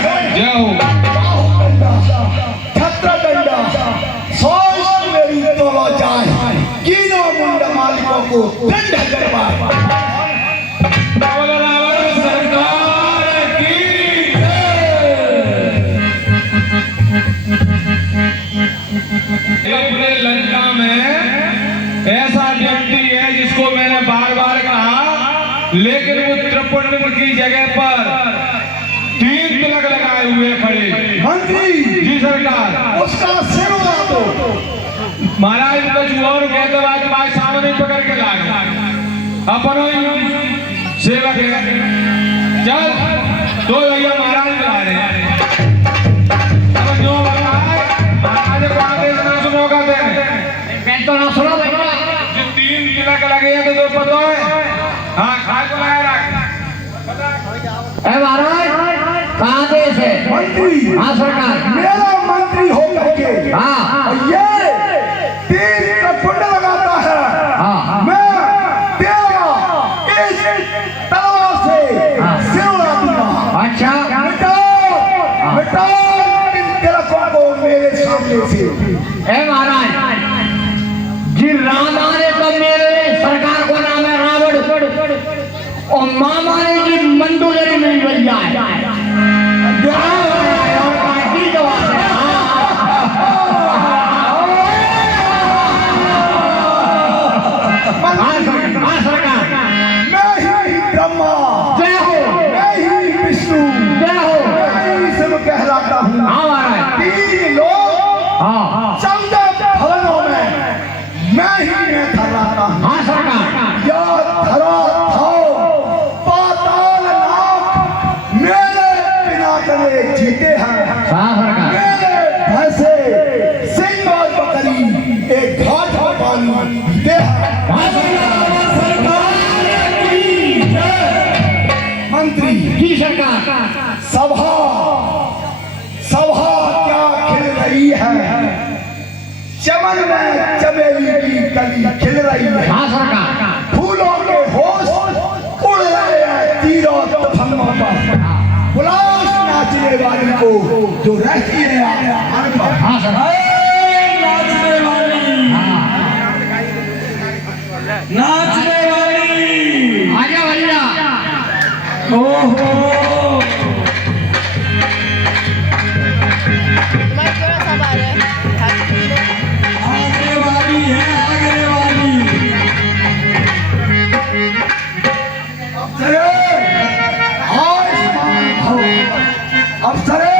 जय हो छत्रदंडा सोच मेरी तोलो जाए कीनो मुंड मालिकों को दंड करवाए। सरकार की अपने लंका में ऐसा व्यक्ति है जिसको मैंने बार बार कहा, लेकिन वो त्रिपुंड की जगह पर 3 तिलक लगाए हुए खड़े। मंत्री जी सरकार, उसका सिर उड़ा दो। महाराज तो जुआर कहते बाद बात सामने पकड़ के लाए अपनो सेवक है। चल तो भैया महाराज बुला रहे हैं। अब जो बताए महाराज को आदेश ना सुनो का दे मैं तो ना सुनो भैया। जो 3 तिलक लगे हैं तो पता है। हाँ खा को लगा रख ए महाराज आदेश है मंत्री। हाँ सरकार। मेरा मंत्री होकर के हाँ ये 3 त्रिपुंड लगाता है। हाँ मैं तेरा इस तलवार से सिर उड़ा दूंगा। अच्छा मिटाओ इन तिलकों को मेरे सामने से। ए महाराज जी रामा ने तो मेरे सरकार को नाम है रावण और मामा ने जी मंदोदरी में बन जाए और पार्टी जवाब है। हाँ सरकार। मैं ही ब्रह्मा जय हो मैं ही विष्णु जय हो। मैं ही सब कहलाता हूँ। हाँ महाराज 3 लोग हाँ 14 भवनों में मैं ही मैं कहलाता हूँ। हाँ सरकार। या धरा था पाताल नाथ मेरे बिना करे जीते हैं। हाँ सरकार। मेरे भैंसे सिंह और बकरी एक घाट पर पानी पीते हैं। मंत्री जी सरकार। सभा क्या खिल रही है। चमन में चमेली की कली खिल रही है। हाँ सरकार। फूलों के होश उड़ रहे हैं तीरों तूफानों पर। बुलाओ उस नाचने वाली को जो रहती है आसमान पर। हाँ सरकार। नाचने वाली नाचने वाली आजा भैया। ओहो आगे वाली है आगे वाली। अप्सरे आयुष्मान भव। अप्सरे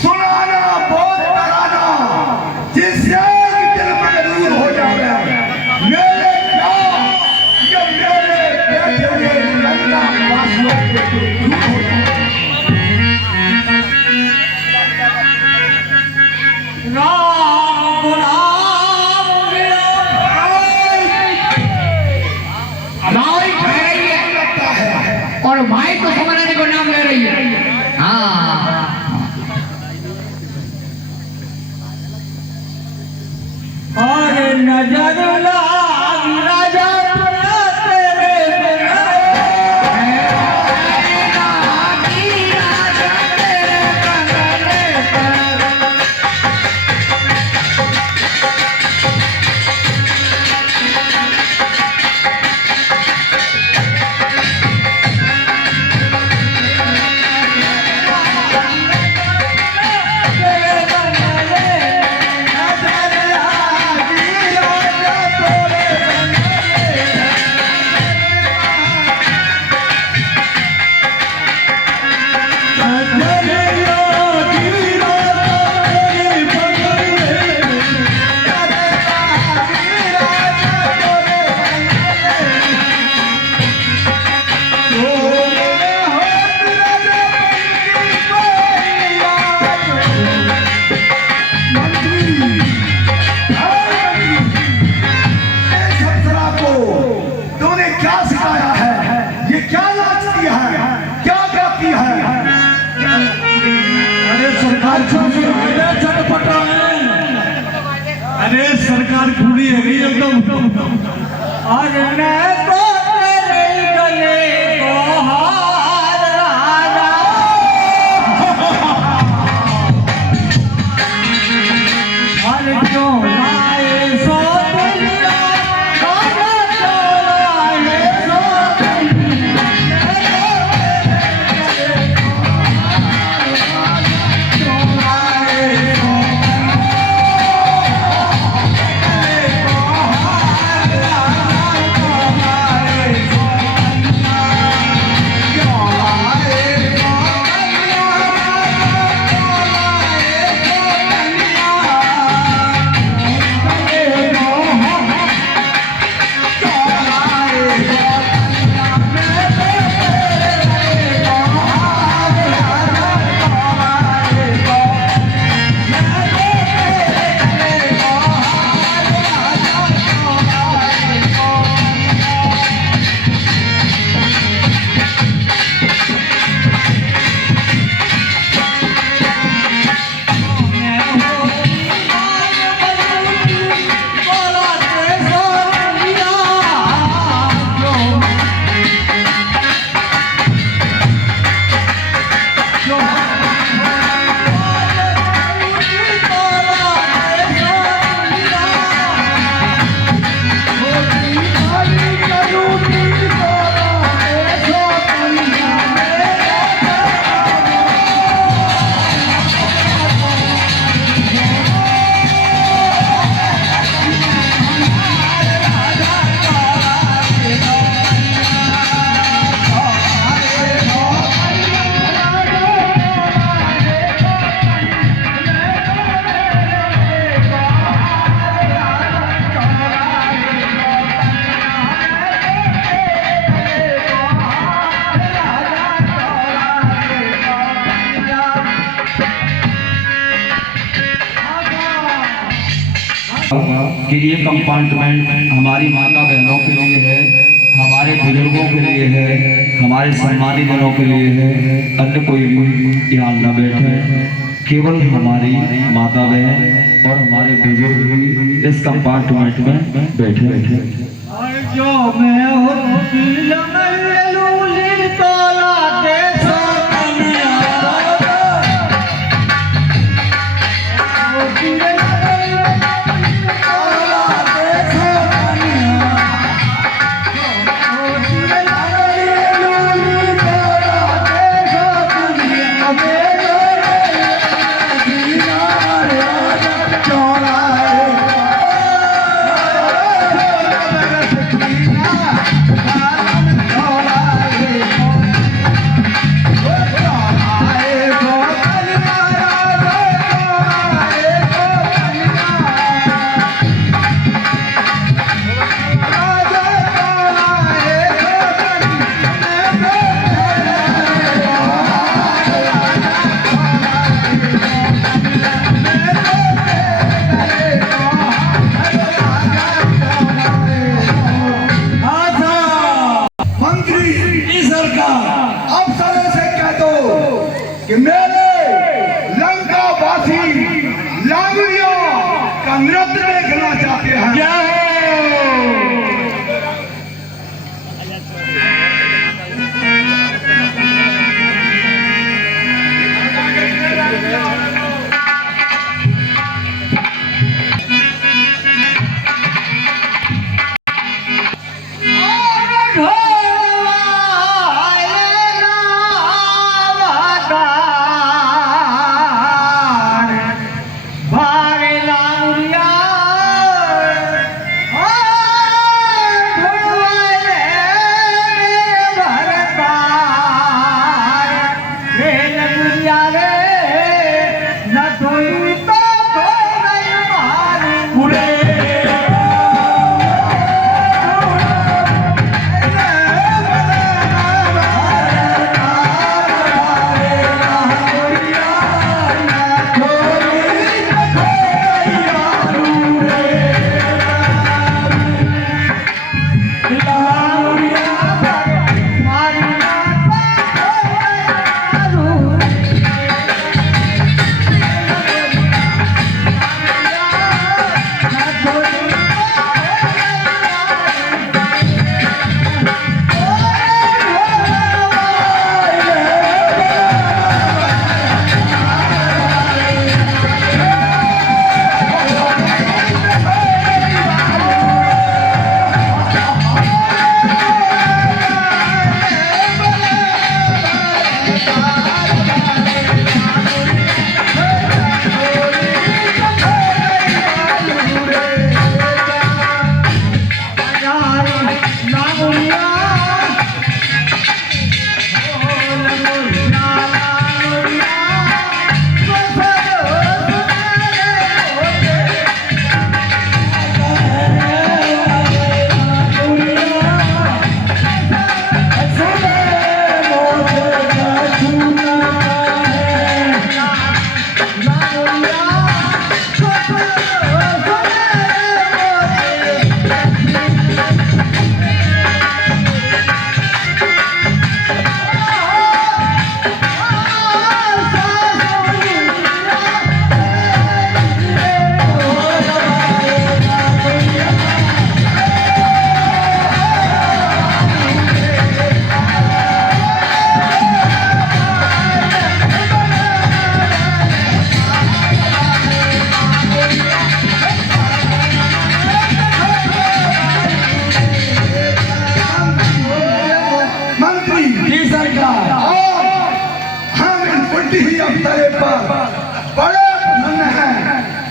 सुनाना बहुत कराना जिससे दिल में दूर हो जावे। मेरे क्या ये मेरे बैठे हुए लंका वासियों के दूर हो जाए। और भाई को समझने को नाम ले रही है। हाँ और नजर अरे सरकार पूरी है गई एकदम। और मैं तो तेरे गले को हार कि ये कंपार्टमेंट हमारी माता बहनों के लिए है, हमारे बुजुर्गों के लिए है, हमारे सम्मानित जनों के लिए है। अन्य कोई भी यहाँ न बैठे, केवल हमारी माता बहन और हमारे बुजुर्ग ही इस कंपार्टमेंट में बैठे। जो मैं वकील में लूली तोला के कि मेरे लंका वासी लांगड़िया का नृत्य देखना चाहते हैं।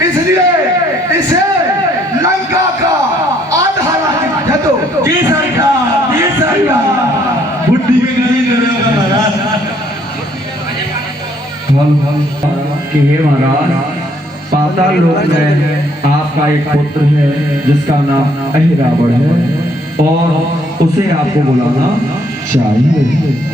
इसलिए इसे लंका का आधा राज्य दे दो। जी सरकार, जी सरकार। बुद्धि में नहीं करेगा महाराज। कि हे महाराज, पाताल लोक में आपका एक पुत्र है जिसका नाम अहिरावण है और उसे आपको बुलाना चाहिए।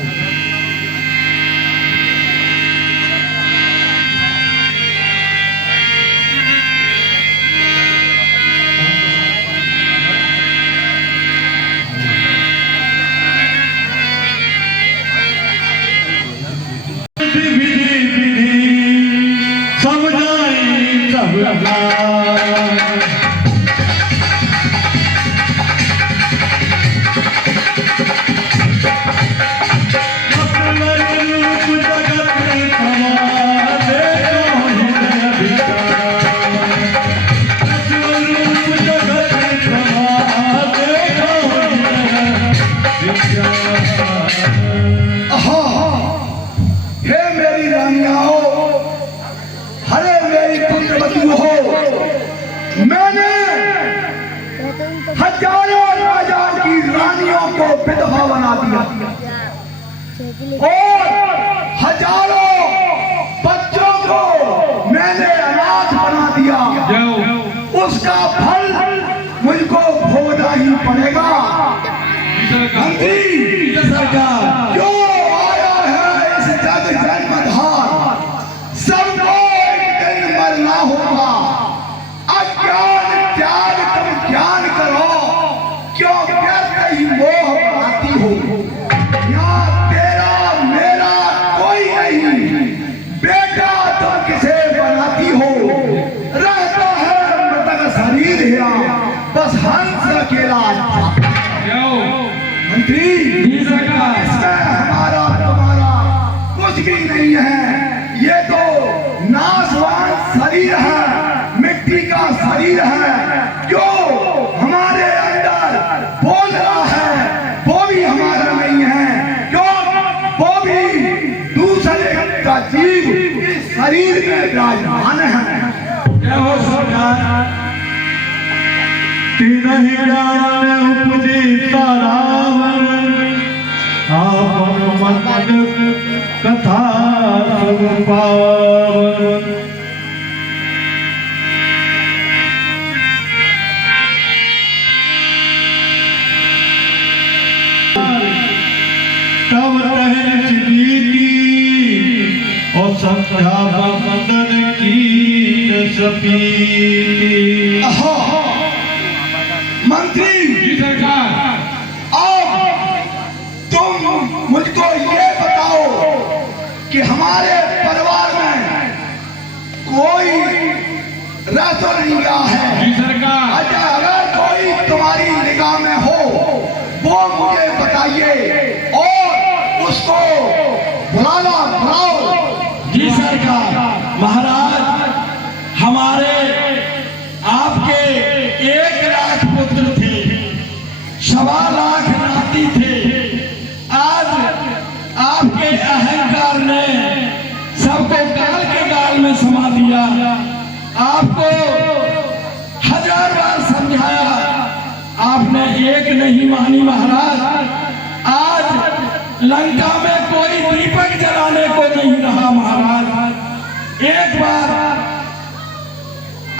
और हजारों बच्चों को मैंने अनाथ बना दिया, जाओ उसका फल मुझको भोगना ही पड़ेगा। मंत्री सरकार जो आया है इस जग जन्मधार, सबको एक दिन मरना होगा। अज्ञान त्याग तुम ज्ञान करो, क्यों व्यर्थ ही मोह बढ़ाती हो। यहाँ तेरा मेरा कोई नहीं, बेटा तुम किसे बनाती हो। रहता है मृतक शरीर यहाँ, बस हंस अकेला जाओ मंत्री सरकार इसमें हमारा तुम्हारा कुछ भी नहीं है। ये तो नाशवान शरीर है, मिट्टी का शरीर है। जो हमारे अंदर बोल रहा है वो भी हमारा नहीं है, क्यों वो भी दूसरे का जीव इस शरीर में विराजमान है। जाओ सरकार तीन ही ज्ञान उपजी रावण, आपन मन कथा सब पावन। तब तहन सीधी और संध्या बंदन की सपीती। मंत्री जी सरकार अब तुम मुझको ये बताओ कि हमारे परिवार में कोई रह तो नहीं गया है। जी सरकार अच्छा, अगर कोई तुम्हारी निगाह में हो वो मुझे बताइए और उसको बुलाओ। जी सरकार, महाराज हमारे आपके 1 लाख पुत्र थे, 1.25 लाख नाती थे। आज आपके अहंकार ने सबको गाल के गाल में समा दिया। आपको 1000 बार समझाया, आपने एक नहीं मानी महाराज। आज लंका में कोई दीपक जलाने को नहीं रहा महाराज। एक बार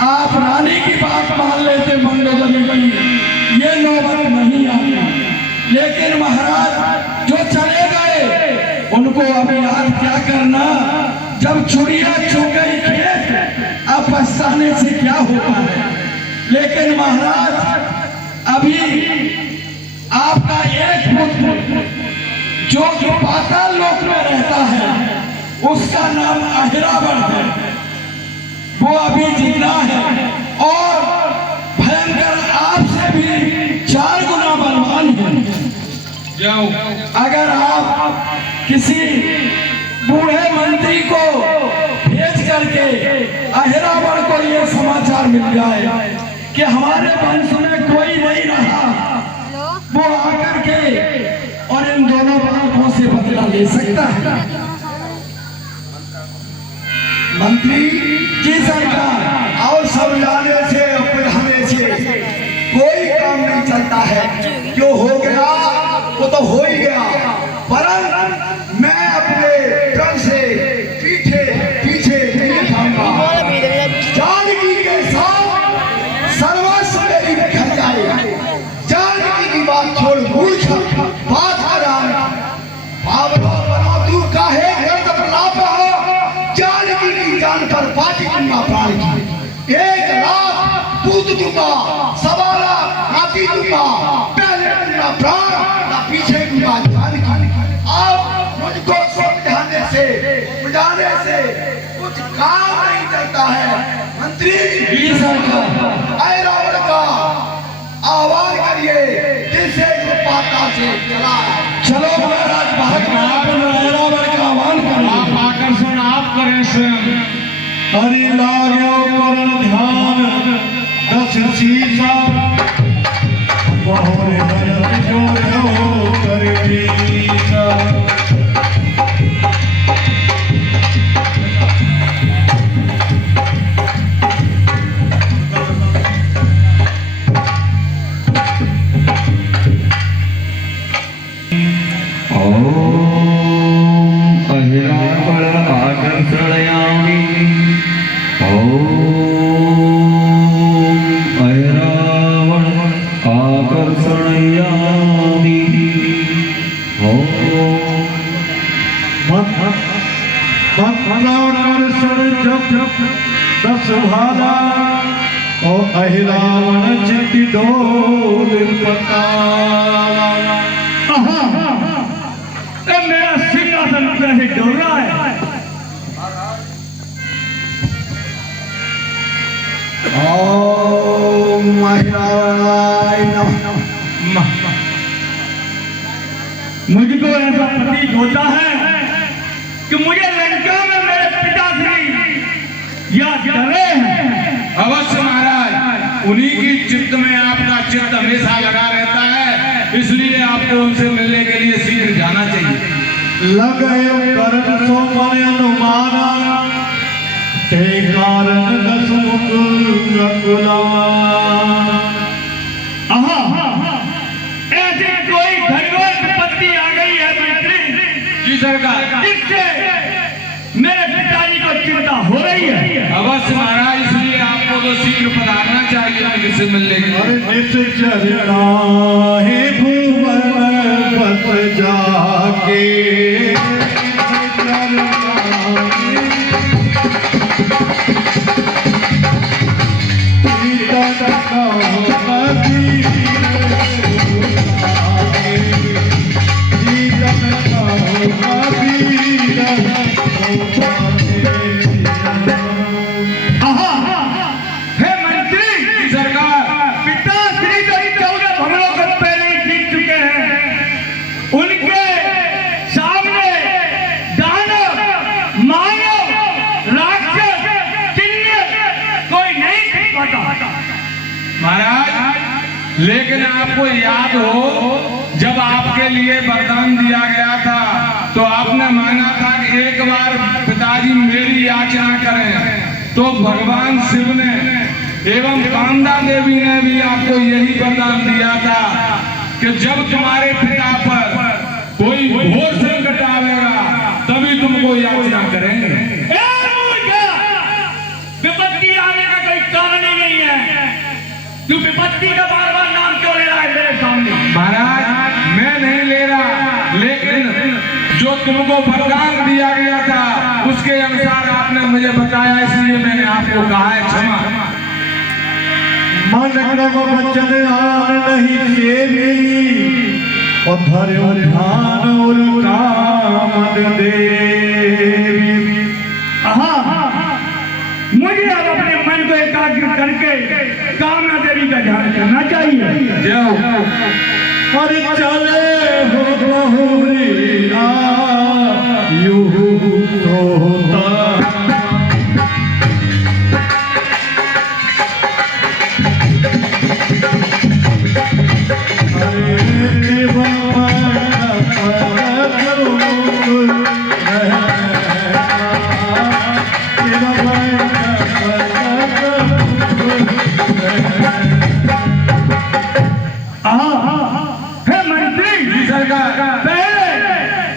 आप रानी की बात मान लेते मंडोदरी की, ये नौबत नहीं आई। लेकिन महाराज जो चले गए उनको अब याद क्या करना, जब छुड़िया छू गई खेत अब पछताने से क्या होता है। लेकिन महाराज अभी आपका एक पुत्र जो कि पाताल लोक में रहता है, उसका नाम अहिरावण है, वो अभी जिंदा है और भयंकर आपसे भी 4 गुना बलवान है। जाओ अगर आप किसी बूढ़े मंत्री को भेज करके अहिरावण को ये समाचार मिल जाए कि हमारे वंश में कोई नहीं रहा, वो आकर के और इन दोनों बालकों से बदला ले सकता है। मंत्री जी सरकार, और समझाने से और पढ़ाने से कोई काम नहीं चलता है। जो हो गया वो तो हो ही गया, परंतु मैं अपने डर से पीछे नहीं हटाऊंगा। जानकी के साथ सर्वस्व मेरी बिखर जाए। जानकी की बात छोड़ मूर्ख बात करा बना तू काहे गर्द प्रलाप हो। जानकी की जान पर बाजी दूंगा प्राण की। 1 लाख पूत दूंगा, 1.25 लाख हाथी दूंगा। पहले दूंगा प्राण ना पीछे दूंगा जानकी। अब मुझको समझाने से बुझाने से कुछ काम नहीं चलता है। मंत्री जी सरकार, ऐरावण का आह्वान करिए जिससे वो पाता से चला। चलो महाराज ऐरावण का आह्वान करें। आप आकर्षण आप करें स्वयं। हरि लाग्यो करण ध्यान 10 शीशा, बहुरे भजन जो हो कर मीसा। ओम फलाकर्षण जप दस भाला ओ अहिरावण चिति डोल पताला। मेरा सिंहासन कैसे डोल रहा है? ओम महिराय नमः। मुझको ऐसा प्रतीत होता है कि मुझे लंका में मेरे पिताश्री याद कर रहे हैं। अवश्य महाराज, उन्हीं की चित्त में आपका चित्त हमेशा लगा रहता है, इसलिए आपको उनसे मिलने के लिए शीघ्र जाना चाहिए। लगे करन सो मन अनुमाना ते कारण दस मुकुल रकुला। ऐसी कोई घनघोर विपत्ति आ गई है मंत्री जी सरकार, जिससे मेरे पिताजी को चिंता हो रही है। अवश्य महाराज, इसलिए आपको तो शीघ्र पधारना चाहिए उनसे मिलने के लिए। अरे निश्चर नाहि भुवन बस जाके महाराज, लेकिन आपको याद हो, जब आपके लिए वरदान दिया गया था तो आपने माना था कि एक बार पिताजी मेरी याचना करें, तो भगवान शिव ने एवं कामदा देवी ने भी आपको यही वरदान दिया था कि जब तुम्हारे पिता पर कोई घोर संकट आवेगा तभी तुमको याचना करेंगे। विपत्ति आने का कोई कारण ही नहीं है। तू विपत्ति का बार बार नाम क्यों ले रहा है मेरे सामने? महाराज, मैं नहीं ले रहा, लेकिन जो तुमको वरदान दिया गया था उसके अनुसार आपने मुझे बताया, इसलिए मैंने आपको कहा है क्षमा। मन क्रम वचन आन नहीं देवी और धर्म ध्यान और कामद देवी। मुझे अब अपने मन को एकाग्र करके कामना देवी का ध्यान करना चाहिए। और चले हो बहुरिया यूं होता।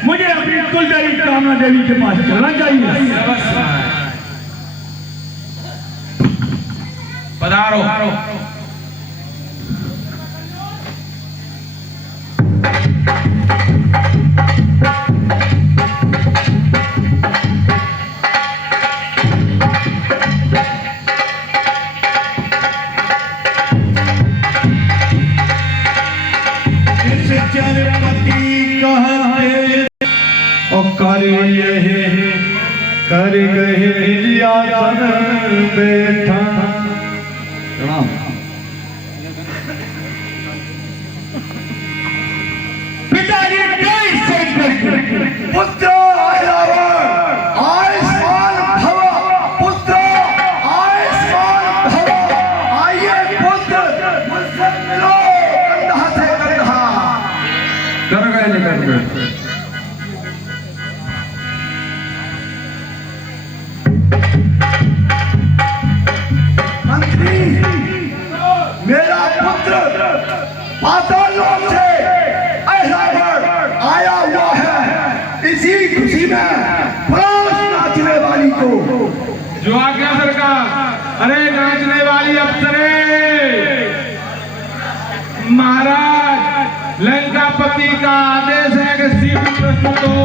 मुझे अपनी कुलदेवी कामना देवी के पास चलना चाहिए। पधारो। कर गए आसन बैठा। प्रणाम। पिताजी पुत्र आयुष्मान भव, पुत्र आयुष्मान भव। आइए पुत्र, मुझसे मिलो कंधा से कंधा। कर गए निकल गए। मंत्री, मेरा पुत्र पाताल लोक से ऐरावण आया हुआ है। इसी खुशी में बुलाओ नाचने वाली को। जो आज्ञा सरकार। अरे नाचने वाली अप्सरे। महाराज, लंकापति का आदेश है कि सीधी प्रस्तुत हो।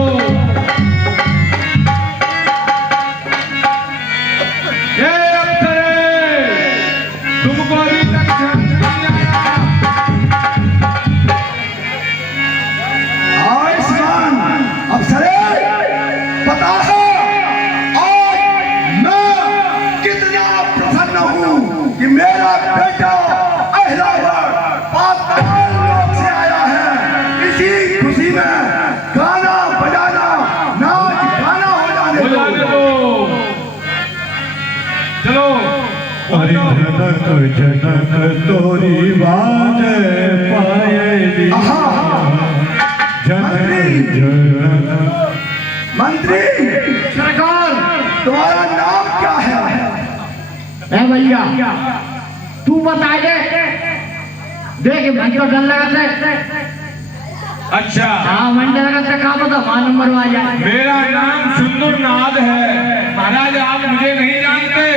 अरे जनक जनक तोरी बाजे पायली जनक जनक। मंत्री सरकार तुम्हारा नाम क्या है? ए भैया तू बता दे, देख भाई तो डर लगा था। अच्छा, हाँ मन लगा था, कहा पता वहाँ नंबर आ जाए। मेरा नाम सुंदरनाथ है महाराज, आप मुझे नहीं जानते।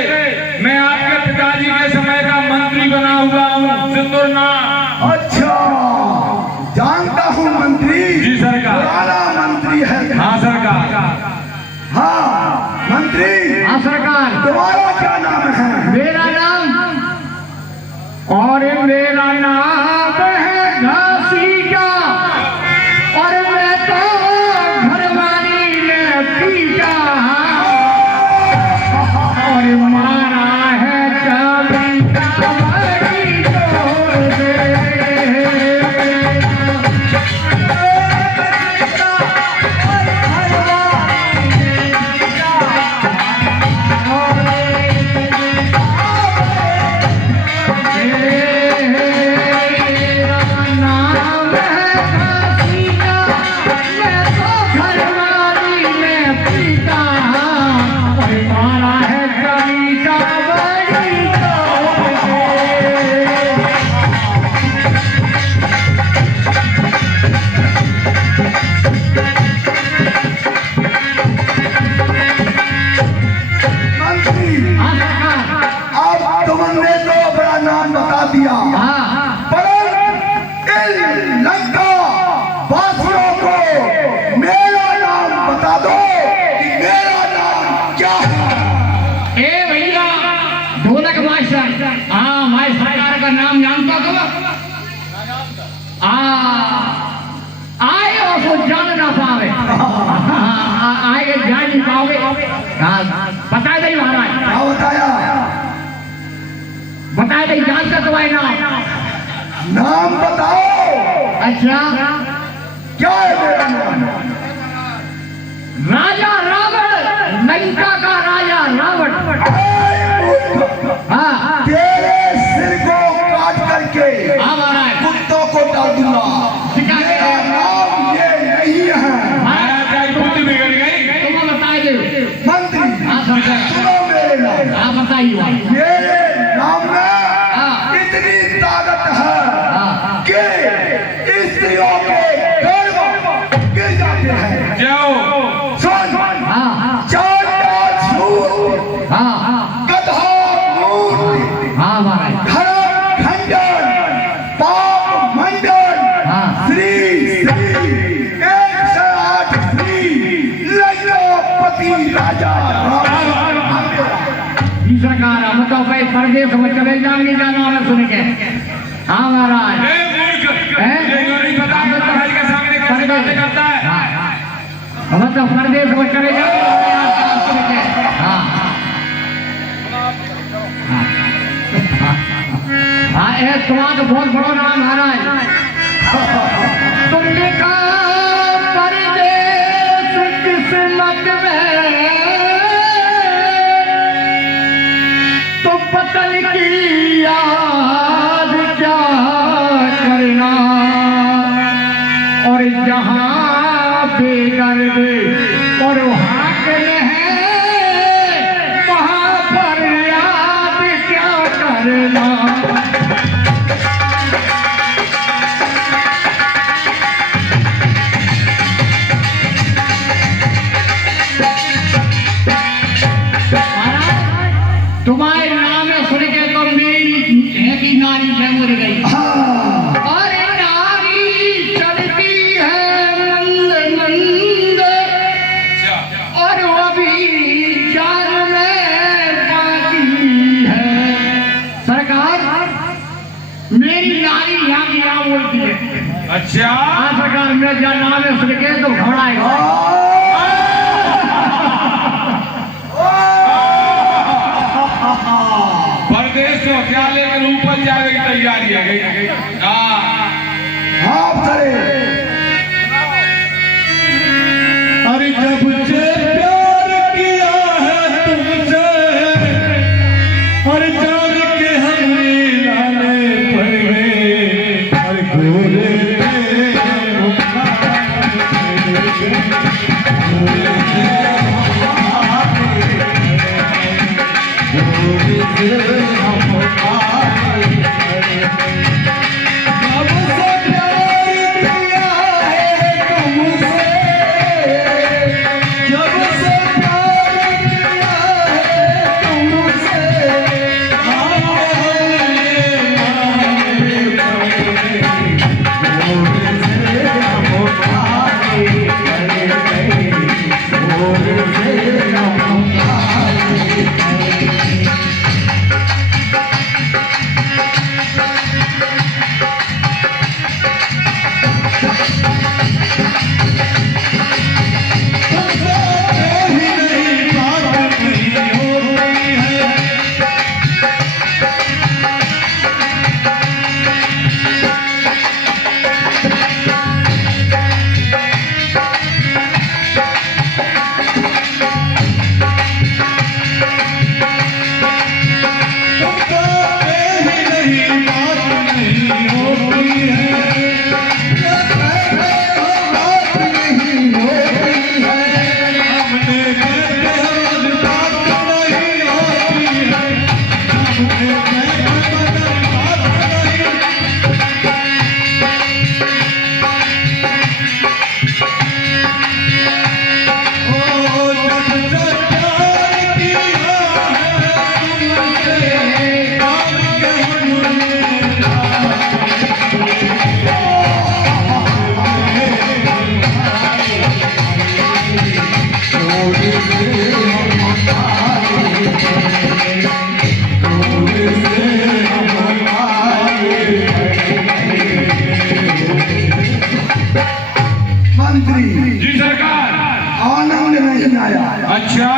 मैं आपके पिताजी के समय का मंत्री बना हुआ हूँ सुंदरनाथ। अच्छा, जानता हूँ मंत्री। जी सरकार। पुराना मंत्री है। हाँ सरकार। हाँ मंत्री। हाँ सरकार। तुम्हारा क्या नाम है? मेरा नाम और मेरा नाम है घासी का, और मैं तो घरवाली ने पीटा और मारा है कभी कबड़ी जोर से। मंत्री, अब तुमने तो अपना नाम बता दिया, पर इन लंका वासियों को मेरा नाम बता दो कि मेरा नाम क्या है? ए भैया ढोलक मास्टर, हाँ मैं सरकार का नाम जानता तो आए और वो जान ना पावे। आएगे जान नहीं पाओगे। बता दे महाराज, क्या बताया? बता दे, जानता तो है नाम। नाम बताओ। अच्छा, क्या है मेरा नाम? राजा रावण, लंका का राजा रावण। हाँ तेरे सिर को काट करके हाँ महाराज, कुत्तों को डाल दूंगा। मेरा नाम ये नहीं है। महाराज की बुद्धि बिगड़ गई। तुम बता दे मंत्री, हाँ सरकार। सुनो मेरे नाम। हाँ बताइए। मेरे नाम में हाँ। इतनी ताकत है हाँ। कि स्त्रियों के गर्भ गिर जाते हैं। जाओ। सुन, हाँ चांदा झूठ, हाँ गधा मूर्ति, हाँ महाराज। धर्म खंडन, पाप मंडन, हाँ। श्री श्री 108 श्री लंकापति राजा जी सरकार, हम तो भाई परदेश में चले जाएंगे, जाना वाला सुन के। हाँ महाराज। ए मूर्ख, हैं? ये जो नहीं पता महाराज के सामने कैसे बातें करता है। हम तो परदेश में चले जाएंगे सुन के। हाँ हाँ, ये तुम्हारा बहुत बड़ा नाम महाराज। तुमने कहा परदेश किस्मत में, तो पतन की याद क्या करना, और जहाँ बेदर्द और हाकिम है, वहाँ पर याद क्या करना। तुम्हारे नाम में सुन के तो मेरी है कि नारी मर गई। अरे नारी चलती है मंद मंद, और वो भी जान में बाकी है। सरकार, मेरी नारी यहाँ की यहाँ बोलती है। अच्छा, हाँ सरकार, मेरा नाम में सुन के तो घबराएगा। परदेश तो क्या लेकर ऊपर जाने की तैयारी है। हाँ हाँ करे। अरे जब से प्यार किया है तुमसे, अरे जान मंत्री जी सरकार। आनंद नहीं आया। अच्छा,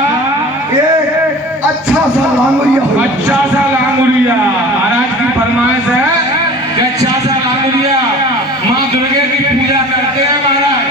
एक अच्छा सा लांगुरिया हो अच्छा सा लांगुरिया महाराज की फरमाइश है कि अच्छा सा लांगुरिया माँ दुर्गे की पूजा करते हैं महाराज।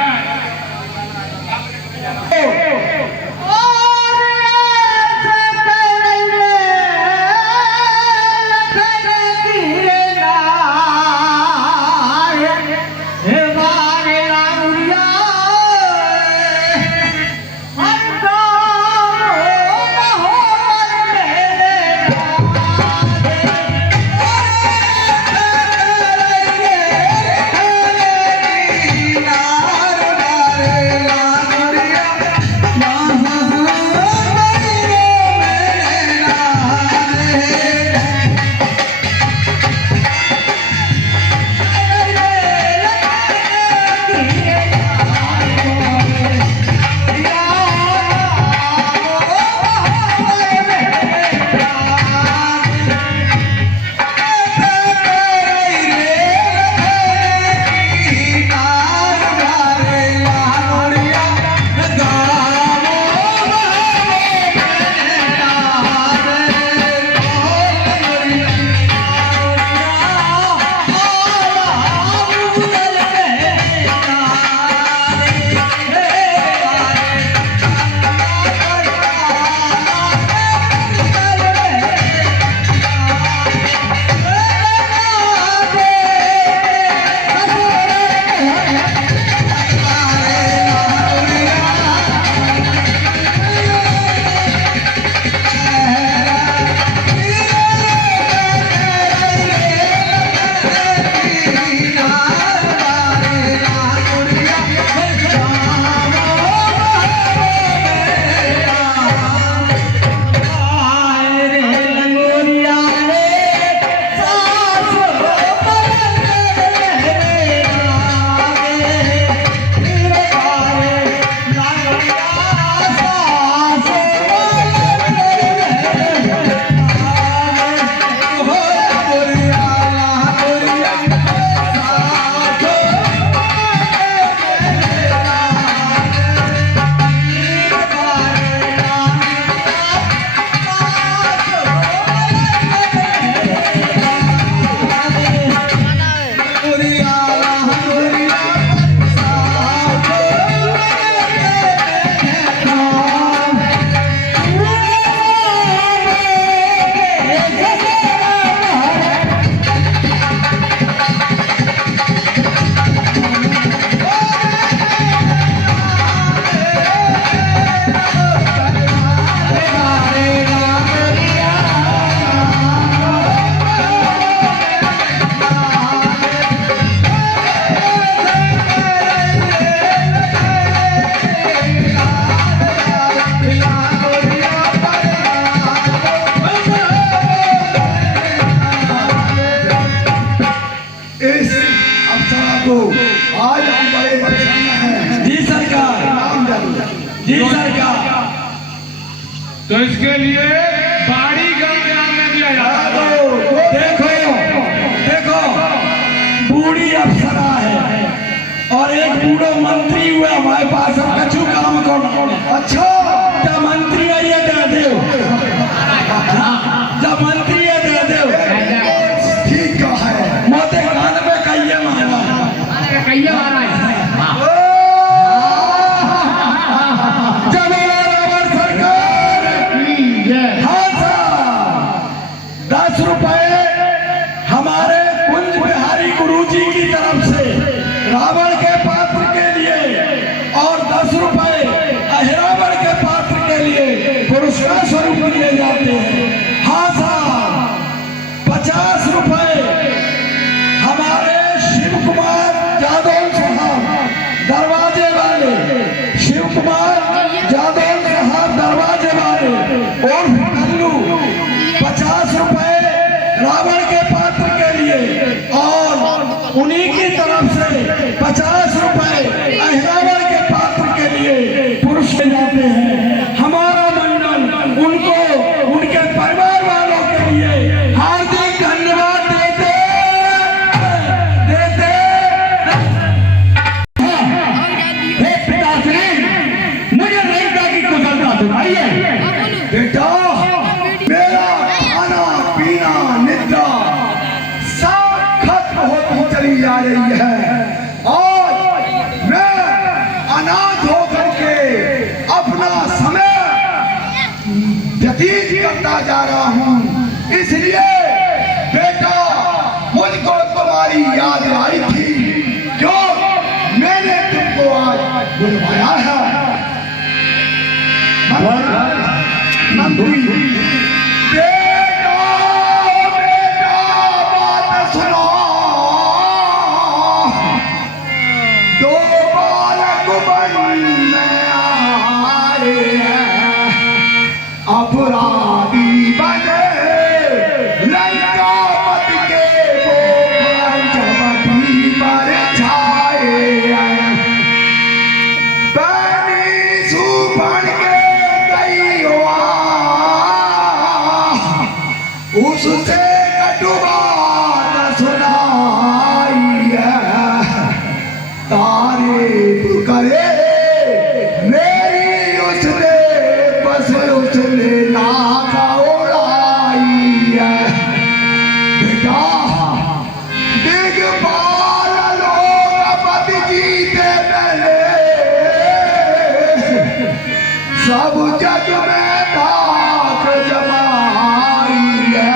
परिसर का। तो इसके लिए बाड़ी गंज नाम में दिया जाता है। देखो देखो, बूढ़ी अप्सरा है और एक बूढ़ो मंत्री हुआ हमारे पास, हम कछु काम करो। अच्छा, जब मंत्री है ये दे दो, जब मंत्री है दे दो, ठीक है। मोते कान में कहिए मारा, कहिए मारा है। जब रावण सरकार, हाँ साहब, 10 रुपए हमारे कुंज बिहारी गुरुजी की तरफ से रावण के पात्र के लिए और 10 रुपए अहिरावण के पात्र के लिए पुरस्कार स्वरूप लिए जाते हैं। हाँ साहब, 50 रुपए हमारे शिव कुमार जादव साहब दरवाजे वाले, शिव कुमार जादव साहब दरवाजे वाले और कल्लू, 50 रुपए रावण के पात्र के लिए और उन्हीं की तरफ से 50 रुपए अहिरावण के पात्र के लिए पुरस्कार जाते हैं। हमारा मंडल उनको उनके परिवार वालों के लिए हार्दिक धन्यवाद देते देते। हे पिताश्री, मुझे लंका की कुशलता सुनाइए। बेटा, मेरा खाना पीना निद्रा सब खत्म होती चली जा रही है और मैं अनाथ होकर के अपना समय व्यतीत करता जा रहा हूँ। इसलिए बेटा, मुझको तुम्हारी याद आई थी, जो मैंने तुमको आज बुलवाया है। मंत्री, बेटा बेटा बात सुनो। दो बालक बन में आए हैं, अपराधी बने लंकापति के वो पंचवटी पर छाए हैं। बनी सुपन के गई हुआ उससे कटु बात सुनाई है। तारीफ करे मेरी उसने, बस उसने नाका उड़ाई है। बेटा, दिग्पाल लोकपति जीते पहले सब जग में धाक जमाई है।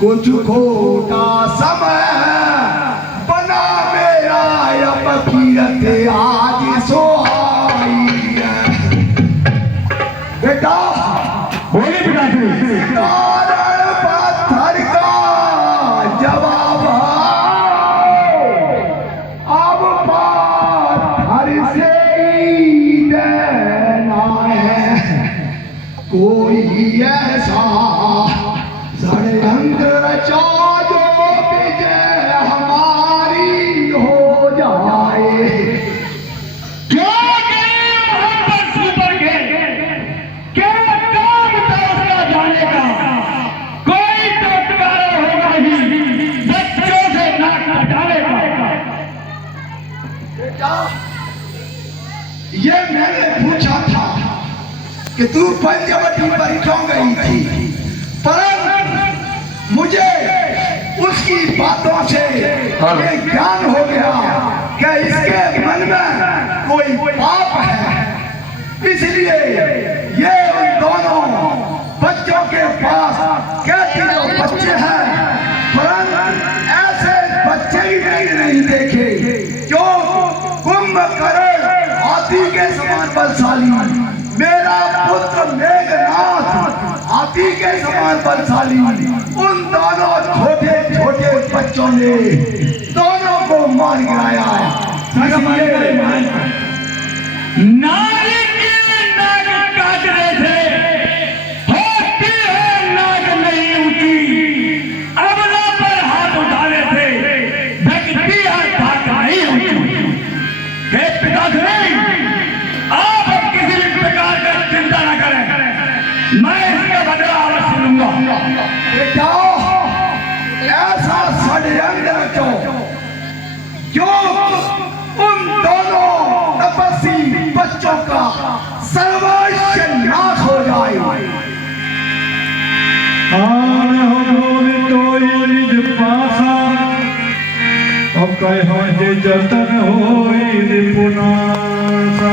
कुछ खोटा समय बना मेरा अपकीरत आज सोहाई है। बेटा, बोले पिताश्री। कारण पत्थर का जवाब अब पत्थर से ही देना है। कोई ऐसा षड्यंत्र रचा जो विजय हमारी हो जाए। क्या काम था उसका जाने का? कोई तो टुकड़ा होगा ही, बच्चों से नाक कटाएगा। बेटा, ये मैंने पूछा था कि तू पंचवटी पर क्यों गई थी, परंतु मुझे उसकी बातों से ये ज्ञान हो गया कि इसके मन में कोई पाप है। इसलिए ये उन दोनों बच्चों के पास कहती तो बच्चे हैं, परंतु ऐसे बच्चे ही नहीं देखे जो कुंभकर्ण हाथी के समान बलशाली। मेरा पुत्र मेघनाथ हाथी के समान बलशाली। उन दोनों छोटे छोटे बच्चों ने दोनों को मार गिराया है। नारी की नाक काट रहे थे, होती है नाक नहीं ऊंची, अबला पर हाथ उठा रहे थे, भक्ति हाथ नहीं ऊंची। हे पिताश्री, आप मैं इसका बदला अवश्य लूंगा। बेटा ऐसा षड्यंत्र रचो जो उन दोनों तपस्वी बच्चों का सर्वस्व नाश हो जाए। आन हो तो निज पासा और कहो जे जतन होई निपुणासा।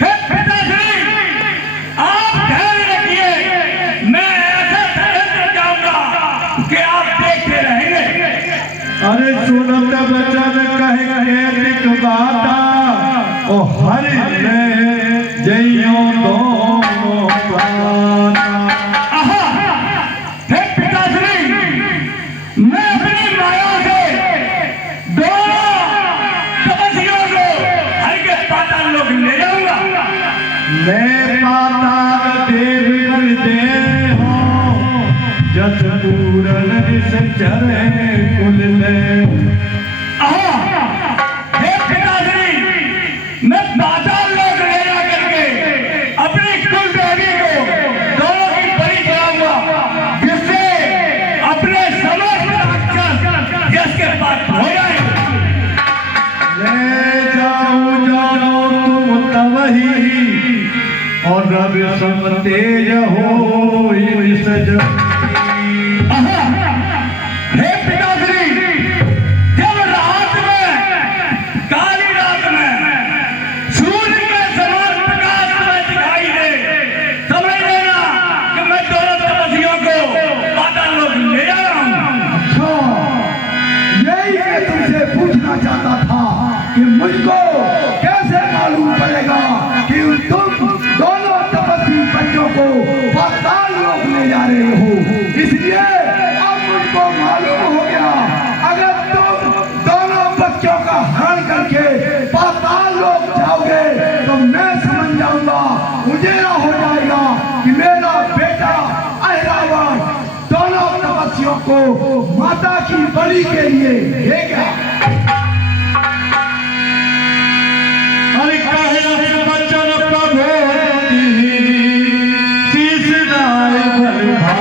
हे पिताश्री, आप ध्यान रखिए, मैं ऐसा षड्यंत्र जाऊंगा कि आप देखते रहेंगे। अरे सुनत बचन कहे केतिक बाता ओ हरि ले जइयो दोनों प्राणा। हे पिताश्री, मैं अपनी माया से दोनों तपस्वियों को हर के पाताल लोक ले जाऊंगा। मैं पाताल देव दे हो जस पूरन निस चरे कुल ले। हे पिताश्री, मैं पाताल लोक ले जा करके अपनी कुल देवी को दोनों की बलि चढ़ाऊंगा, जिससे अपने समस्त राक्षस यश के पास हो जाएंगे। ले जाओ जानो तुम तवही और रवि सम तेज हो इस जग। हे पिताश्री, जब रात में, काली रात में सूर्य के समान प्रकाश तुम्हें दिखाई दे, समझ लेना कि मैं दोनों तपस्वियों को पाताल लोक ले जा रहा हूं। अच्छा, यही मैं तुमसे पूछना चाहता था कि मुझको कैसे मालूम पड़ेगा कि तुम दोनों तपस्वी बच्चों को पाताल लोक ले जा रहे हो। इसलिए अब मुझको मालूम हो गया, अगर तुम दोनों बच्चों का हरण करके पाताल लोक जाओगे तो मैं समझ जाऊंगा, उजेड़ा हो जाएगा कि मेरा बेटा अहिरावण दोनों तपस्वियों को माता की बलि के लिए ले गया। अरे कहे बचन प्रभु शीश नाय भरभा।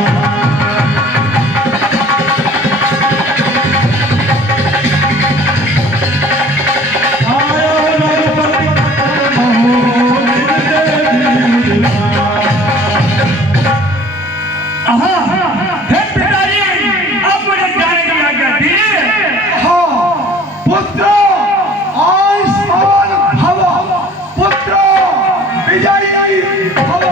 आयो रघुपति कहो निज देवी। हे पिताजी, अब मुझे जाने की आज्ञा दीजिए। हाँ, पुत्र आयुष्मान भव, पुत्र विजयी भव।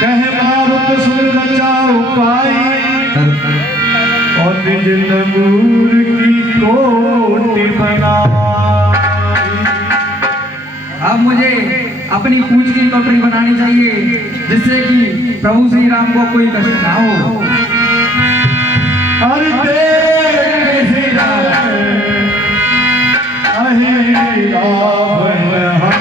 कहे मारुत सुर रचाओ पाई और निज तंबूर की कोटि बनाई। अब मुझे अपनी पूंछ की कटोरी बनानी चाहिए, जिससे कि प्रभु श्री राम को कोई कष्ट ना हो। अरे देख श्री राम अहि रावण हम।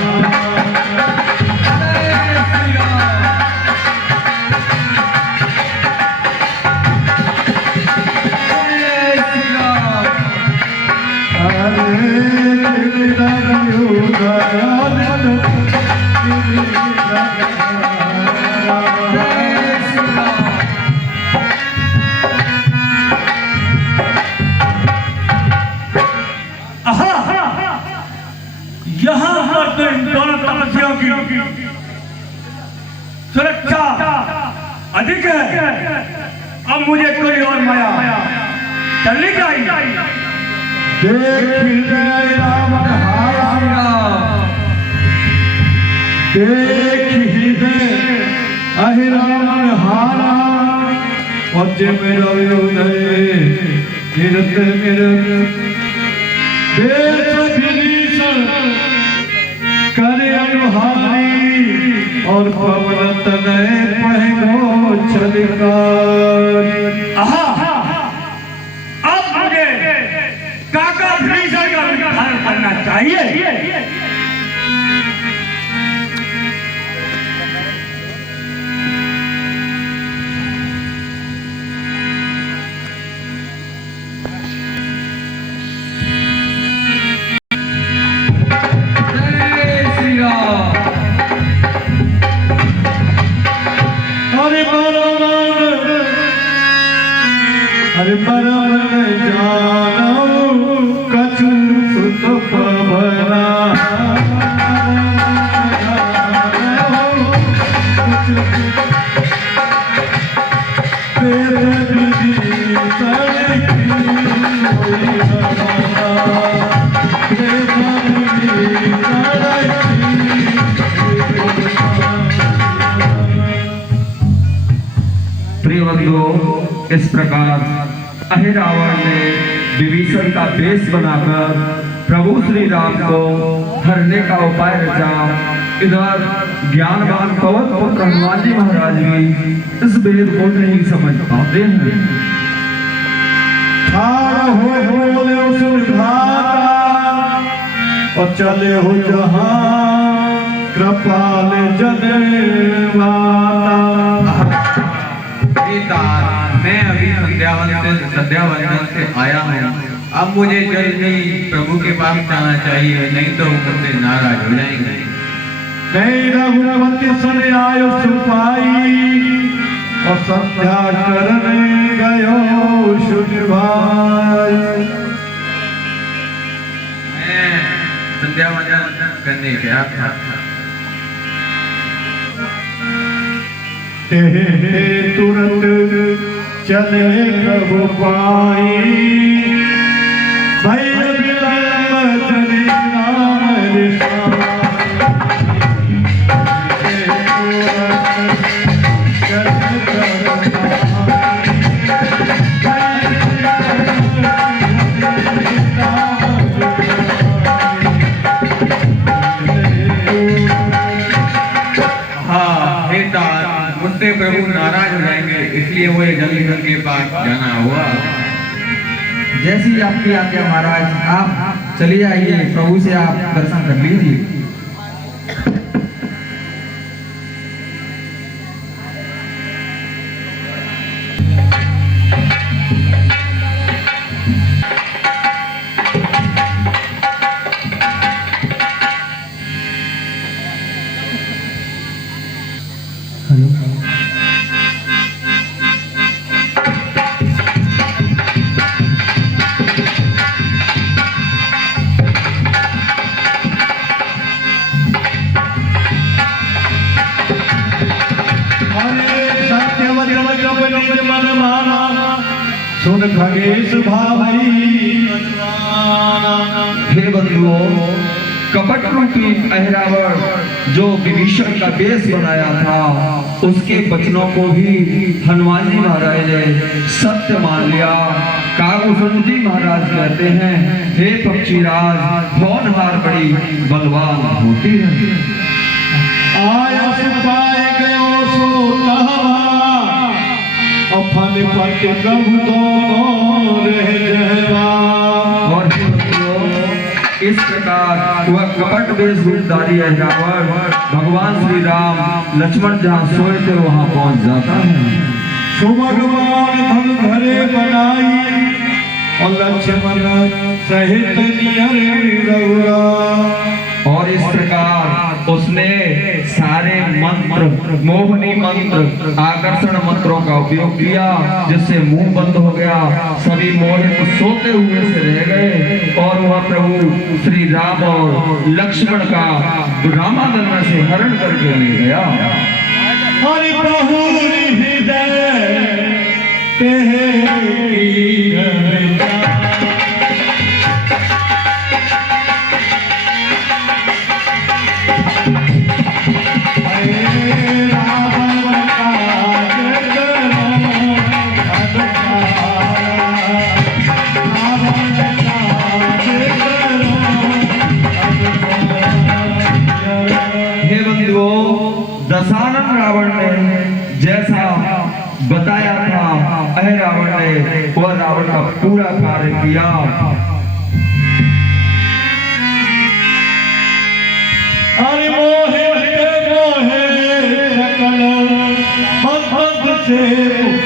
यहाँ पर तो इन दोनों तपस्वियों की सुरक्षा अधिक है। अब मुझे कोई और माया चलनी चाहिए। देख रावण हारा, देख अहि रावण हारा और जे मेरा उदय गिरत गिरत देश विभीषण करे अनुहारी और पवन तनय पहनो छलकार। चाहिए। जय श्री राम। हरे परम जानो कछु सुत पवना प्रिय बंधुओं, इस प्रकार अहिरावण ने विभीषण का वेश बनाकर प्रभु श्री राम को हरने का उपाय रचा। इधर ज्ञानवान पवन पुत्र हनुमान जी महाराज भी इस भेद को नहीं समझ पाते हैं। और चले हो जहां कृपाल मैं अभी संध्यावंदन से आया हूँ। अब मुझे जल्दी प्रभु के पास जाना चाहिए, नहीं तो वो मुझसे नाराज हो जाएंगे। नहीं रघुपति सुन आयो सुपाई और संध्या करने गयो शुभ भाई। मैं संध्यावंदन करने गया था। तुरंत चले प्रभु पाई भय विलंब चले नाम निशान। मुझसे प्रभु नाराज हो जाएंगे, इसलिए मुझे जल्दी उनके पास जाना हुआ। जैसी आपकी आज्ञा महाराज, आप चलिए आइए, प्रभु से आप दर्शन कर लीजिए। सुन खगेश भाई। हे बंधुओं, कपट रूपी अहिरावण जो विभीषण का वेश बनाया था, उसके वचनों को भी हनुमान जी महाराज ने सत्य मान लिया। कागभूषण जी महाराज कहते हैं, हे पक्षीराज, होनहार बड़ी बलवान होती है। आया सिपाही गयो सो फल पट कब दोनों रह जहवा। और इस प्रकार वह कपट वेशधारी अहिरावण भगवान श्री राम लक्ष्मण जहाँ सोए थे वहाँ पहुँच जाता है। सुभगवान धन धरे बनाई और लक्ष्मण सहित नियर रघुरा। और इस प्रकार उसने सारे मंत्र, मोहनी मंत्र, आकर्षण मंत्रों का उपयोग किया, जिससे मुंह बंद हो गया। सभी मोहित सोते हुए से रह गए और वह प्रभु श्री राम और लक्ष्मण का रामादन से हरण करके ले गया। हरि बहुरी हृदय दशानन रावण ने जैसा बताया था, अहिरावण ने वह रावण का पूरा कार्य किया। से मुख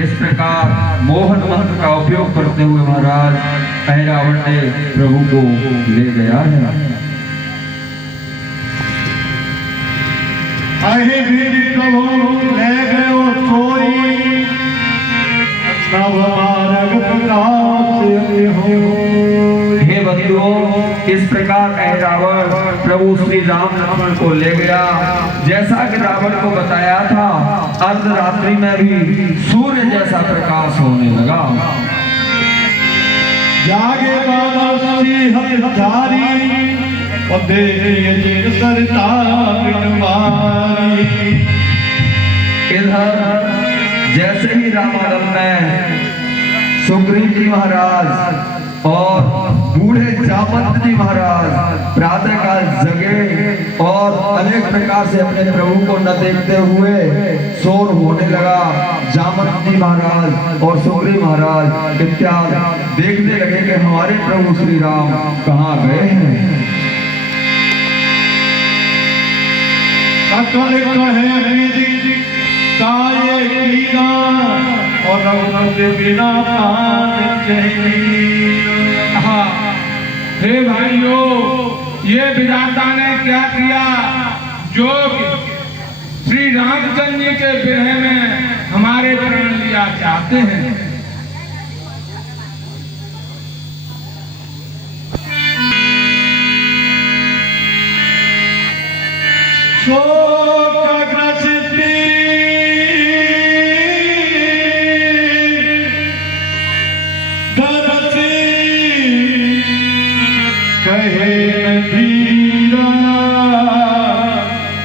इस प्रकार मोहन मंत्र का उपयोग करते हुए महाराज ऐरावण ने प्रभु को ले गया है। अहि भीड़ कहो ले गयो सोई नव मार्ग प्रकाश हो। हे बंधुओं, इस प्रकार ऐरावण प्रभु श्री राम लक्ष्मण को ले गया। जैसा कि रावण को बताया था, अर्धरात्रि में भी सूर्य जैसा प्रकाश होने लगा। जागे बाला सिंहधारी और देख सरतार मारी। इधर जैसे ही रामायण में सुग्रीव जी महाराज और बूढ़े जामवंत जी महाराज प्रातः काल जगे और अनेक प्रकार से अपने प्रभु को न देखते हुए शोर होने लगा। जामवंत जी महाराज और सुग्रीव महाराज इत्यादि देखने लगे कि हमारे प्रभु श्री राम कहाँ गए हैं। सकल कहे काये कीना और रघुपति बिना पान चाहिए। हाँ, हे भाइयों, ये विधाता ने क्या किया जो श्री रामचंद्र जी के विरह में हमारे प्राण लिया चाहते हैं। कहे नबीरा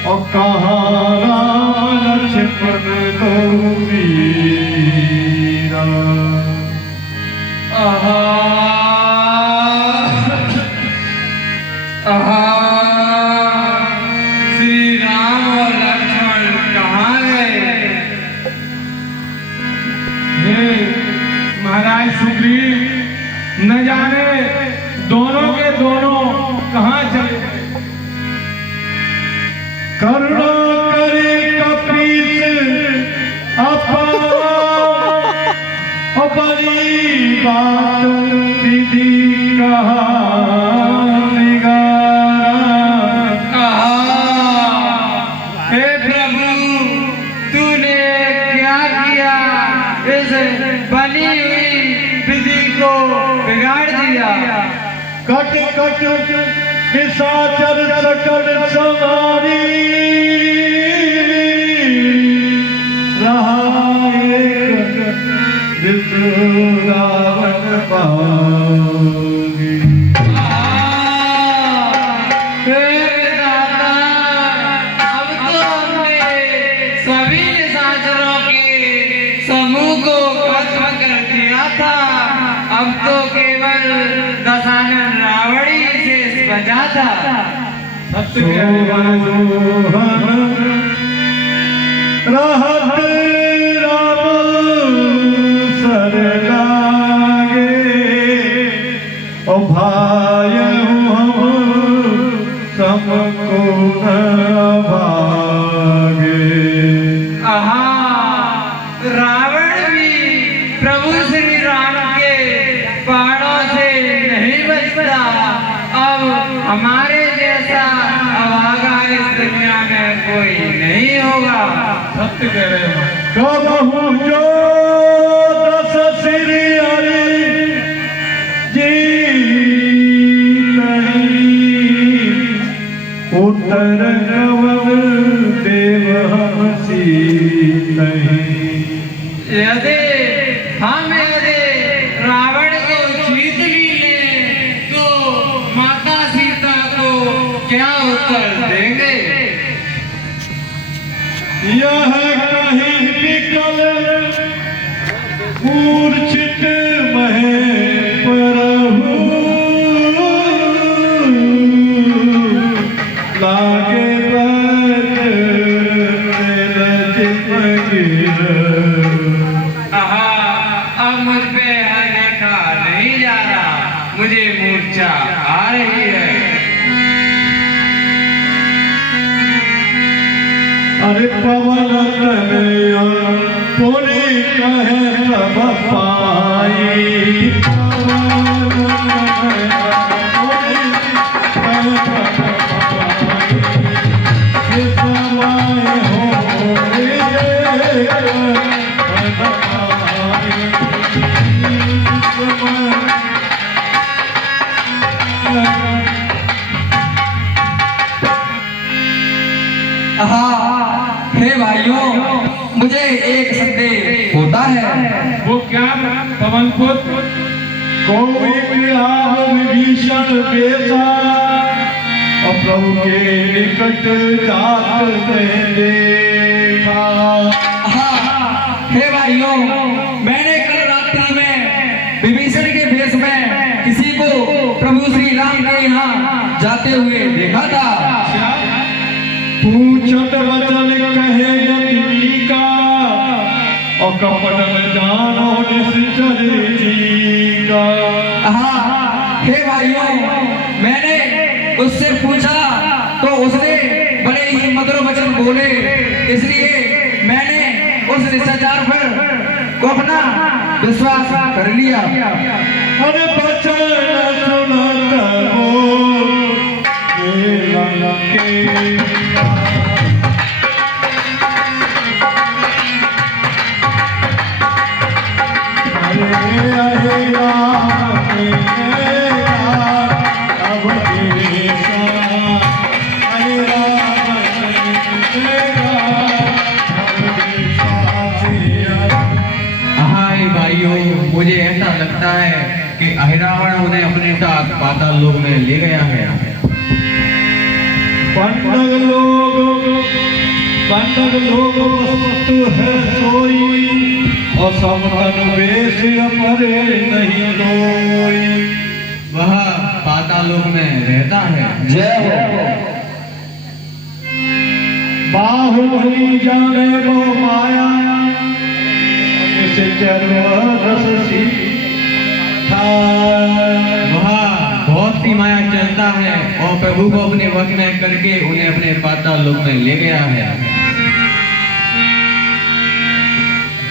और कहाँ राम लक्ष्मण दो वीरा। आहा, आहा, श्री राम और लक्ष्मण कहाँ गए? हे महाराज सुग्रीव, न जाने दोनों के दोनों कहाँ चले। करुणा करे कपीस अपनी बात विधि कहा हे प्रभु, तूने क्या किया? इस बनी हुई विधि को बिगाड़ दिया। कट कट निशाचर सकल सवारी रहा एक रावण पागी। अब तो हमने सभी निशाचरों के समूह को खत्म कर दिया था। अब तो केवल दशानन रावण ही शेष बचा था। सत्य रहत राम सर लागे ओ भाय हम सबको न भागे। आहा, रावण भी प्रभु श्री राम के बाणों से नहीं बचता। अब हमारे जैसा अभागा इस दुनिया में कोई नहीं होगा। सत्य कह रहे हो। कबहू जो दस सिर हरि जी नहीं उत्तर कवन देव हमसी नहीं। यदि हम रावण को जीत भी लें तो माता सीता को क्या उत्तर देंगे? यह कहीं विकल मूर्छित महे प्रभु ला अरे पवन तनय पुनि कहे सब पाई हाँ हे भाइयों, मुझे एक संदेह होता है। वो क्या पवन पुत्र? कोई आप विभीषण बेसा और प्रभु के निकट जात देखा। हाँ हे भाइयों, मैंने कल रात्रि में विभीषण के भेष में किसी को प्रभु श्री राम के यहाँ जाते हुए देखा था। पूछत वचन कहे यति का और कपट न जानो निश्चर जी का। हाँ हे भाइयों, मैंने उससे पूछा तो उसने बड़े ही मधुर वचन बोले, इसलिए मैंने उस निशाचर पर को अपना विश्वास कर लिया। अरे बचन सुनत हो के मुझे ऐसा लगता है कि अहिरावण उन्हें अपने साथ पाताल लोक में ले गया है। पंडग लोग वस्तु है सोई और समतन वेश परे नहीं रोई। वह पाताल लोक में रहता है। जय हो। बाहुबली जाने वो माया वह बहुत सी माया चलता है और प्रभु को अपने वश में करके उन्हें अपने पाताल लोक में ले गया है।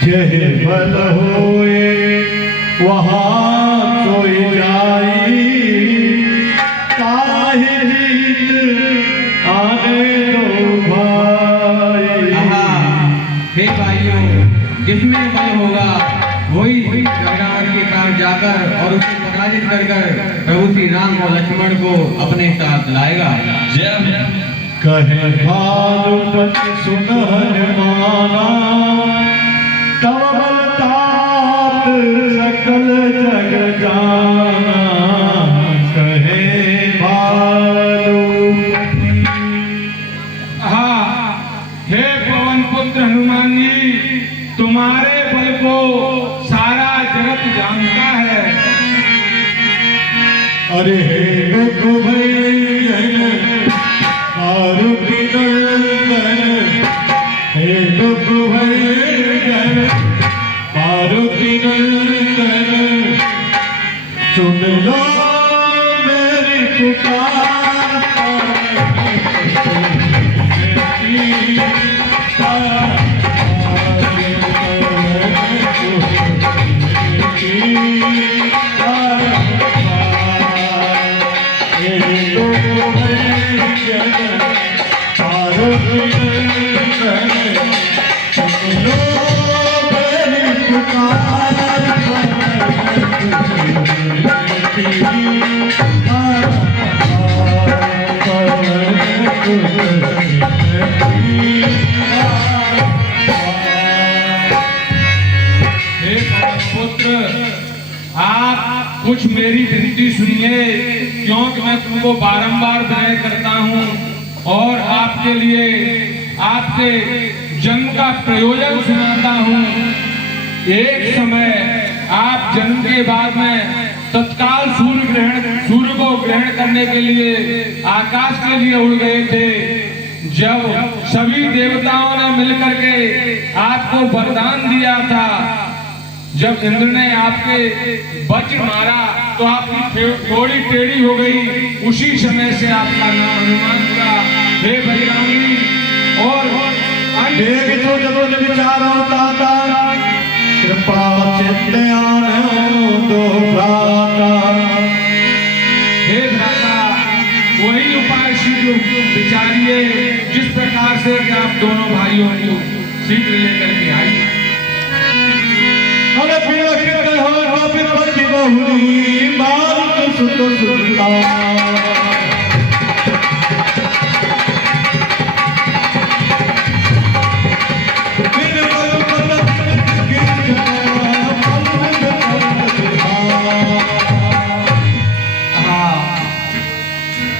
जय बल होए वहाँ सोई जाई काहे जीत आने दो भाई। हे भाइयों, जिसमें बल होगा वही गंगावर के पास जाकर और उसे पराजित कर प्रभु श्री राम और लक्ष्मण को अपने साथ लाएगा। कहे भानुपति सुनहर माना तब बलतात सकल जग जाना। कहे भानुपति। हाँ हे पवन पुत्र हनुमान जी, तुम्हारे बल को सारा जगत जानता है। अरे हे रघुवीर मारुति नंदन, हे रघुवीर मारुति नंदन, सुन लो मेरी पुकार। आप कुछ मेरी विनती सुनिए, क्योंकि मैं तुमको बारंबार विनय करता हूँ और आपके लिए आपके जन्म का प्रयोजन सुनाता हूँ। एक समय आप जन्म के बाद में तत्काल सूर्य को ग्रहण करने के लिए आकाश के लिए उड़ गए थे। जब सभी देवताओं ने मिलकर के आपको वरदान दिया था, जब इंद्र ने आपके वज्र मारा तो आपकी थोड़ी टेढ़ी हो गई, उसी समय से आपका नाम हनुमान हुआ। हे बजरंगी, और देख तो जब विचारो ताता कृपा चित्तयान दो भ्राता। हे भ्राता, वही उपाय शीघ्र विचारिए जिस प्रकार से कि आप दोनों भाइयों को शीघ्र लेकर के आइए। अरे बिलखित हो विपत्ति बहुली मारुत सुत सुता।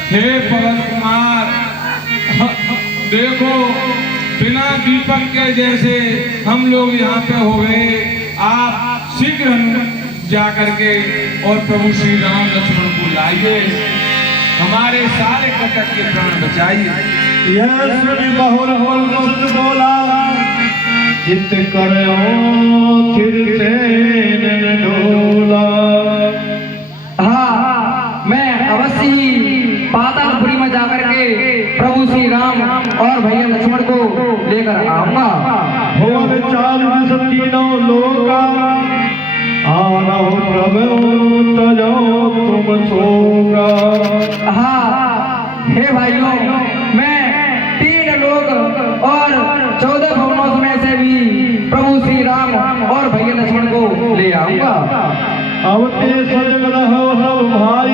हे पवन कुमार, देखो बिना दीपक के जैसे हम लोग यहाँ पे हो गए। आप शीघ्र जाकर के और प्रभु श्री राम लक्ष्मण को लाइए, हमारे सारे कटक के प्राण बचाइए। यह सुन बहुर बोला चित करो फिर से नन डोला। हाँ, मैं अवश्य ही पातालपुरी में जाकर के प्रभु श्री राम और भैया लक्ष्मण को लेकर आऊंगा। हो विचार तीनों लोका आना प्रभु तजो तुम सोगा। हाँ, हे भाइयों, मैं 3 लोग और 14 भवनों में से भी प्रभु श्री राम और भैया लक्ष्मण को ले आऊंगा। अब ते सजग रहो सब भाई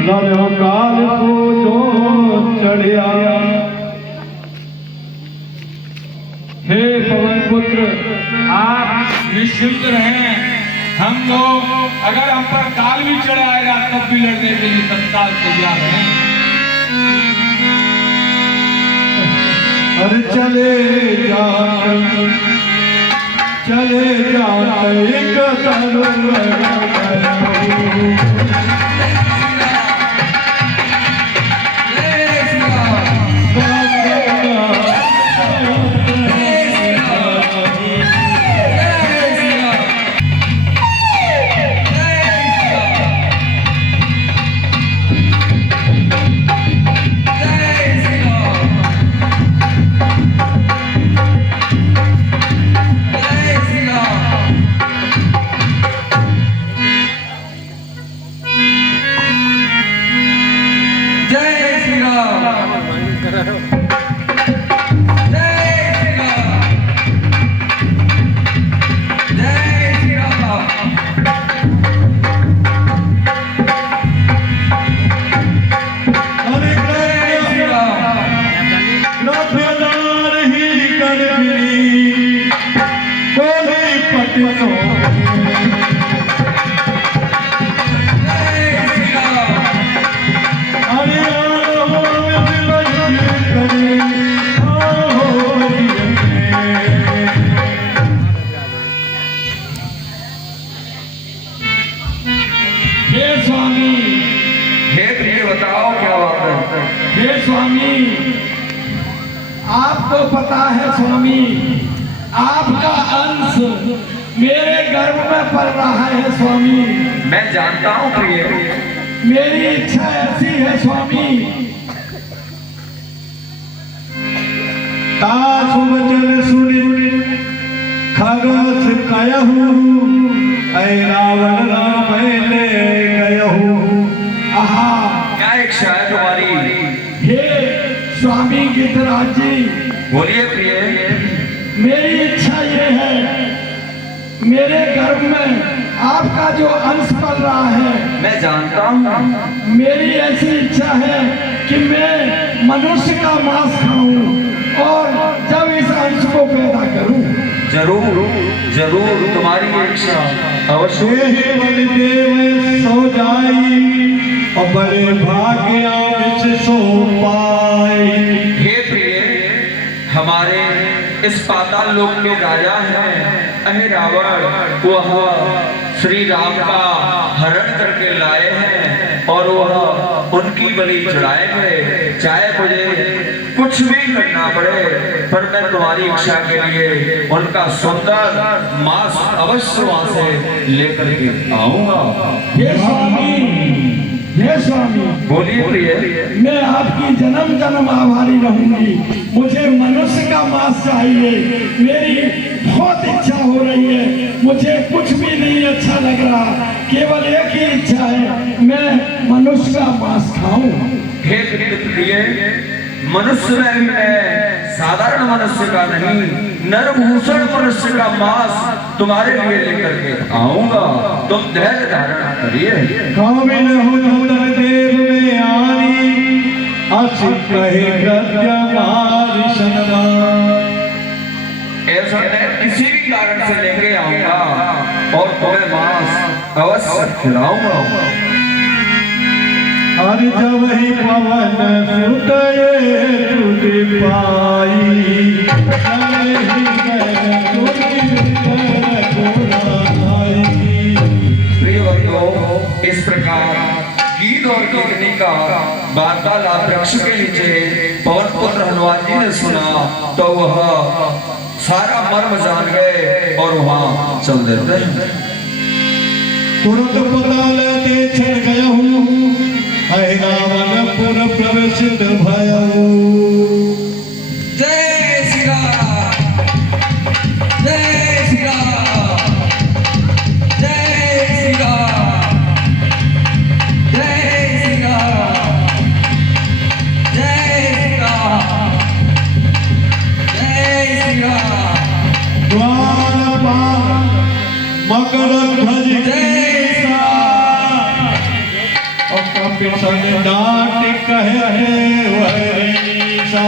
लड़ो काल सो जो चढ़िया। हे पवन पुत्र, आप निश्चिंत रहें। हम लोग अगर हम पर काल भी चढ़ाएगा तब भी लड़ने के लिए तत्काल तैयार हैं। अरे चले जाते एक हे स्वामी, आपको पता है स्वामी, आपका अंश मेरे गर्भ में पल रहा है स्वामी। मैं जानता हूँ प्रिय। मेरी इच्छा ऐसी है स्वामी, तासुवचन सुनि खगस कहूँ ऐ रावण राम ले गयहूँ। आहा, क्या इच्छा है तुम्हारी? हे स्वामी गिद्धराज जी, बोलिए प्रिय। मेरी इच्छा ये है, मेरे गर्भ में आपका जो अंश पल रहा है, मैं जानता हूँ। मेरी ऐसी इच्छा है कि मैं मनुष्य का मांस खाऊं और जब इस अंश को पैदा करूं। जरूर जरूर, तुम्हारी इच्छा अवश्य। देव सो जाई और बड़े भाग्य से सो पाई। हे प्रिय, हमारे इस पाताल लोक में राजा हैं अहे रावण, वह श्री राम का हरण करके लाए हैं और वह उनकी बलि चढ़ाएंगे। चाहे मुझे कुछ भी करना पड़े, पर मैं तुम्हारी इच्छा के लिए उनका सुंदर मांस अवश्य वहां से लेकर के आऊंगा। हे स्वामी, हे स्वामी, बोलिए प्रिय। मैं आपकी जन्म जन्म आभारी रहूंगी। मुझे मनुष्य का मांस मांस चाहिए। मेरी बहुत इच्छा हो रही है, मुझे कुछ भी नहीं अच्छा लग रहा, केवल एक ही इच्छा है, मैं मनुष्य का मांस खाऊं। हे प्रिय, मनुष्य में है, साधारण मनुष्य का नहीं, नरभूषण मनुष्य का मांस तुम्हारे लिए लेकर के आऊंगा। तुम धैर्य धारण करिए। कामिल हो तब देव में आनी, असी कहे गद्य मारी सनमा। ऐसा मैं किसी भी कारण से लेके आऊंगा और तुम्हें मांस अवश्य खिलाऊंगा। हर जब ही पवन सुतये तुझ पाई, चले ही गए प्रिय भक्तों, इस प्रकार गीत और कीर्तनी का वार्तालाप वृक्ष के नीचे पवन पुत्र हनुमान जी ने सुना तो वह सारा मर्म जान गए और वहां चल देते। तुरंत पता लेते छन गया हूँ, रावणपुर प्रवेशित भयऊ। जय श्री राम, जय श्री राम, जय श्री राम, जय श्री राम, जय श्री राम, जय श्री राम। द्वारपाल मकर ध्वज जय और कपिल डांट कहे वह सा।